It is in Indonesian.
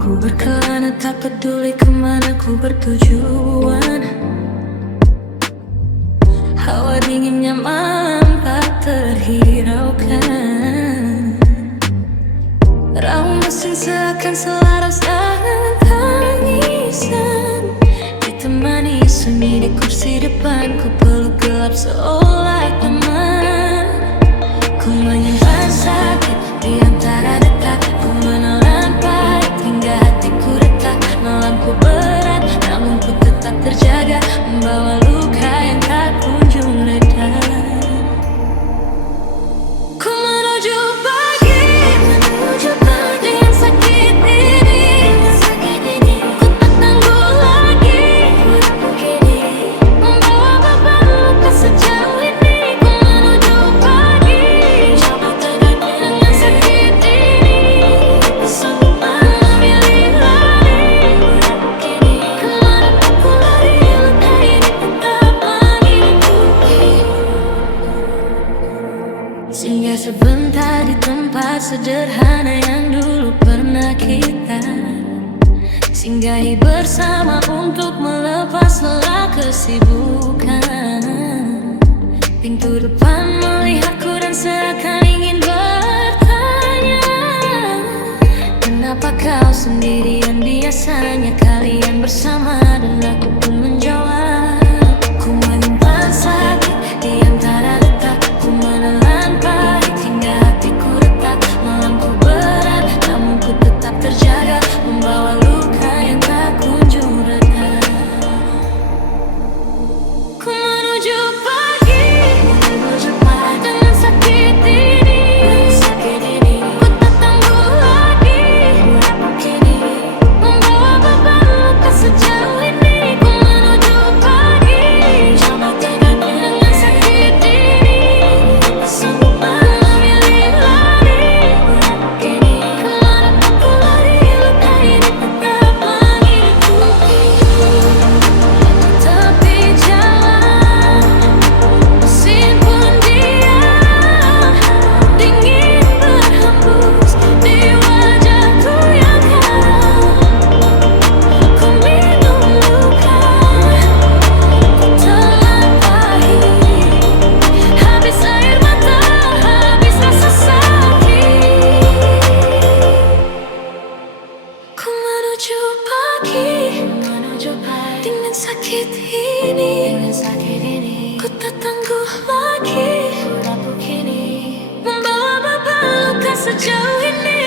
Ku berkelana tak peduli kemana ku bertujuan. Hawa dinginnya malam tak terhiraukan. Raung mesin seakan selaras dengan tangisan. Ditemani sunyi di kursi depan, ku peluk gelap seolah teman. Ku menyimpan sakit di antara detak, ku menelan pahit hingga hatiku retak. Malamku berat, namun ku tetap terjaga, membawa luka yang tak kunjung reda. Ku menuju pagi, dengan sakit ini. Ku tak tangguh lagi, membawa beban luka sejauh ini. Ku menuju pagi, dengan sakit ini. Sanggup memilih lari, kemanapun ku lari, luka ini tetap mengikutiku. Singgah sebentar di tempat sederhana yang dulu pernah kita singgahi bersama untuk melepas lelah kesibukan. Pintu depan melihatku dan seakan ingin bertanya, kenapa kau sendirian? Biasanya kalian bersama. Dan aku pun menjawab, ku menyimpan sakit di antara letak, ku menelan pahit hingga hatiku retak. Malamku berat, namun ku tetap terjaga, membawa luka yang tak kunjung reda. Ku menuju pagi, dengan sakit ini. Ku tak tangguh lagi, membawa beban luka sejauh ini. Ku menuju pagi, dengan sakit ini. Sanggup memilih lari, kemanapun ku lari, luka ini tetap mengikutiku. Tepi jalan, mesin pun diam, dingin berhembus di wajahku yang karam. Ku minum luka, ku telan pahit, habis air mata, habis rasa sakit. Ku menuju pagi, dengan sakit ini. Ku tak tangguh lagi, membawa beban luka sejauh ini.